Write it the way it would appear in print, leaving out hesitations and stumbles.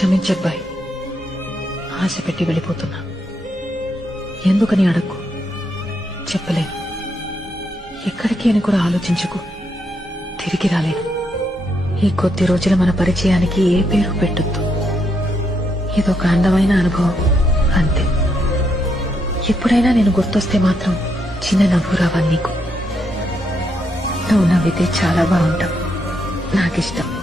క్షమించబ్బాయి, ఆశ పెట్టి వెళ్ళిపోతున్నా. ఎందుకని అడక్కు, చెప్పలేను. ఎక్కడికి అని కూడా ఆలోచించుకు, తిరిగి రాలేను. ఈ కొద్ది రోజుల మన పరిచయానికి ఏ పేరు పెట్టొద్దు. ఇదొక అందమైన అనుభవం అంతే. ఎప్పుడైనా నేను గుర్తొస్తే మాత్రం చిన్న నవ్వు రావాలి నీకు. నువ్వు నవ్వితే చాలా బాగుంటావు, నాకిష్టం.